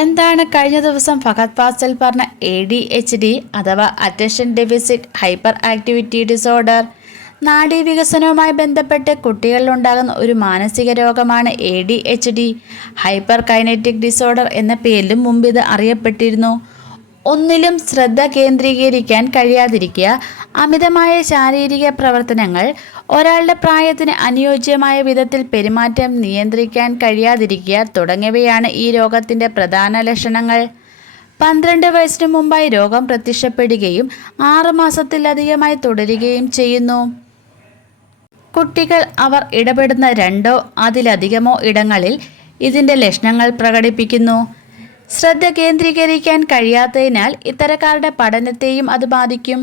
എന്താണ് കഴിഞ്ഞ ദിവസം ഫഹദ് ഫാസിൽ പറഞ്ഞ ADHD അഥവാ attention deficit hyperactivity disorder? നാഡീവികസനവുമായി ബന്ധപ്പെട്ട് കുട്ടികളിലുണ്ടാകുന്ന ഒരു മാനസിക രോഗമാണ് ADHD. ഹൈപ്പർ കൈനറ്റിക് ഡിസോർഡർ എന്ന പേരിലും മുമ്പ് ഇത് അറിയപ്പെട്ടിരുന്നു. ഒന്നിലും ശ്രദ്ധ കേന്ദ്രീകരിക്കാൻ കഴിയാതിരിക്കുക, അമിതമായ ശാരീരിക പ്രവർത്തനങ്ങൾ, ഒരാളുടെ പ്രായത്തിന് അനുയോജ്യമായ വിധത്തിൽ പെരുമാറ്റം നിയന്ത്രിക്കാൻ കഴിയാതിരിക്കുക തുടങ്ങിയവയാണ് ഈ രോഗത്തിൻ്റെ പ്രധാന ലക്ഷണങ്ങൾ. 12 വയസ്സിന് മുമ്പായി രോഗം പ്രത്യക്ഷപ്പെടുകയും 6 മാസത്തിലധികമായി തുടരുകയും ചെയ്യുന്നു. കുട്ടികൾ അവർ ഇടപെടുന്ന 2 അതിലധികമോ ഇടങ്ങളിൽ ഇതിൻ്റെ ലക്ഷണങ്ങൾ പ്രകടിപ്പിക്കുന്നു. ശ്രദ്ധ കേന്ദ്രീകരിക്കാൻ കഴിയാത്തതിനാൽ ഇത്തരക്കാരുടെ പഠനത്തെയും അത് ബാധിക്കും.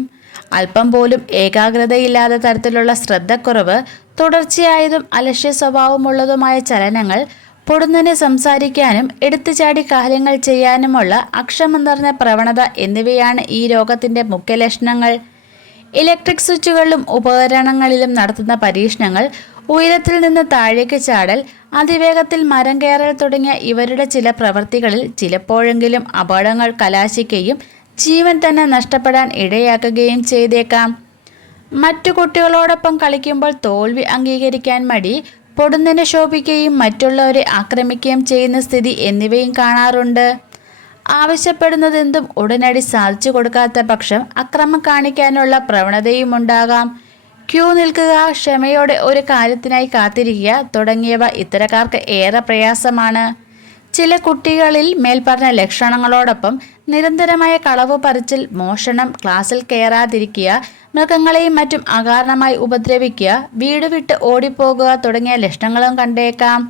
അല്പം പോലും ഏകാഗ്രതയില്ലാത്ത തരത്തിലുള്ള ശ്രദ്ധക്കുറവ്, തുടർച്ചയായതും അലക്ഷ്യ സ്വഭാവമുള്ളതുമായ ചലനങ്ങൾ, പൊടുന്നനെ സംസാരിക്കാനും എടുത്തുചാടി കാര്യങ്ങൾ ചെയ്യാനുമുള്ള അക്ഷമം നിറഞ്ഞ പ്രവണത എന്നിവയാണ് ഈ രോഗത്തിൻ്റെ മുഖ്യ ലക്ഷണങ്ങൾ. ഇലക്ട്രിക് സ്വിച്ചുകളിലും ഉപകരണങ്ങളിലും നടത്തുന്ന പരീക്ഷണങ്ങൾ, ഉയരത്തിൽ നിന്ന് താഴേക്ക് ചാടൽ, അതിവേഗത്തിൽ മരം കയറൽ തുടങ്ങിയ ഇവരുടെ ചില പ്രവൃത്തികളിൽ ചിലപ്പോഴെങ്കിലും അപകടങ്ങൾ കലാശിക്കുകയും ജീവൻ തന്നെ നഷ്ടപ്പെടാൻ ഇടയാക്കുകയും ചെയ്തേക്കാം. മറ്റു കുട്ടികളോടൊപ്പം കളിക്കുമ്പോൾ തോൽവി അംഗീകരിക്കാൻ മടി, പൊടുന്നനെ ശോഭിക്കുകയും മറ്റുള്ളവരെ ആക്രമിക്കുകയും ചെയ്യുന്ന സ്ഥിതി എന്നിവയും കാണാറുണ്ട്. ആവശ്യപ്പെടുന്നതെന്തും ഉടനടി സാധിച്ചു കൊടുക്കാത്ത പക്ഷം അക്രമം കാണിക്കാനുള്ള പ്രവണതയും ഉണ്ടാകാം. ക്യൂ നിൽക്കുക, ക്ഷമയോടെ ഒരു കാര്യത്തിനായി കാത്തിരിക്കുക തുടങ്ങിയവ ഇത്തരക്കാർക്ക് ഏറെ പ്രയാസമാണ്. ചില കുട്ടികളിൽ മേൽപ്പറഞ്ഞ ലക്ഷണങ്ങളോടൊപ്പം നിരന്തരമായ കളവ് പറിച്ചിൽ, മോഷണം, ക്ലാസ്സിൽ കയറാതിരിക്കുക, മൃഗങ്ങളെയും മറ്റും അകാരണമായി ഉപദ്രവിക്കുക, വീട് വിട്ട് ഓടിപ്പോകുക തുടങ്ങിയ ലക്ഷണങ്ങളും കണ്ടേക്കാം.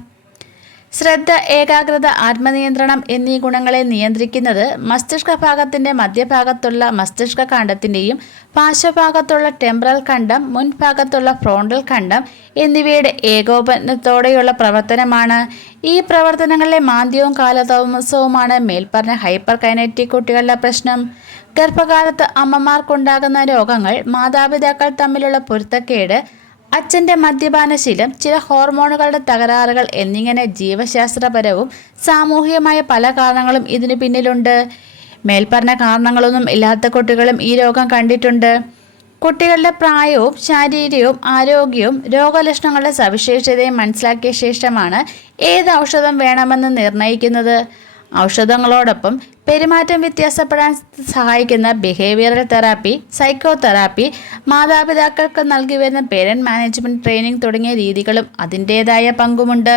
ശ്രദ്ധ, ഏകാഗ്രത, ആത്മനിയന്ത്രണം എന്നീ ഗുണങ്ങളെ നിയന്ത്രിക്കുന്നത് മസ്തിഷ്ക ഭാഗത്തിൻ്റെ മധ്യഭാഗത്തുള്ള മസ്തിഷ്ക കാണ്ഡത്തിൻ്റെയും പാർശ്വഭാഗത്തുള്ള ടെമ്പറൽ ഖണ്ഡം, മുൻഭാഗത്തുള്ള ഫ്രോണ്ടൽ ഖണ്ഡം എന്നിവയുടെ ഏകോപനത്തോടെയുള്ള പ്രവർത്തനമാണ്. ഈ പ്രവർത്തനങ്ങളിലെ മാന്ദ്യവും കാലതാമസവുമാണ് മേൽപ്പറഞ്ഞ ഹൈപ്പർ കൈനറ്റിക് കുട്ടികളുടെ പ്രശ്നം. ഗർഭകാലത്ത് അമ്മമാർക്കുണ്ടാകുന്ന രോഗങ്ങൾ, മാതാപിതാക്കൾ തമ്മിലുള്ള പൊരുത്തക്കേട്, അച്ഛൻ്റെ മദ്യപാനശീലം, ചില ഹോർമോണുകളുടെ തകരാറുകൾ എന്നിങ്ങനെ ജീവശാസ്ത്രപരവും സാമൂഹികമായ പല കാരണങ്ങളും ഇതിനു പിന്നിലുണ്ട്. മേൽപ്പറഞ്ഞ കാരണങ്ങളൊന്നും ഇല്ലാത്ത കുട്ടികളും ഈ രോഗം കണ്ടിട്ടുണ്ട്. കുട്ടികളുടെ പ്രായവും ശാരീരികവും ആരോഗ്യവും രോഗലക്ഷണങ്ങളുടെ സവിശേഷതയും മനസ്സിലാക്കിയ ശേഷമാണ് ഏത് ഔഷധം വേണമെന്ന് നിർണ്ണയിക്കുന്നത്. ഔഷധങ്ങളോടൊപ്പം പെരുമാറ്റം വ്യത്യാസപ്പെടാൻ സഹായിക്കുന്ന ബിഹേവിയറൽ തെറാപ്പി, സൈക്കോതെറാപ്പി, മാതാപിതാക്കൾക്ക് നൽകി വരുന്ന പേരന്റ് മാനേജ്മെൻറ്റ് ട്രെയിനിങ് തുടങ്ങിയ രീതികളും അതിൻ്റേതായ പങ്കുമുണ്ട്.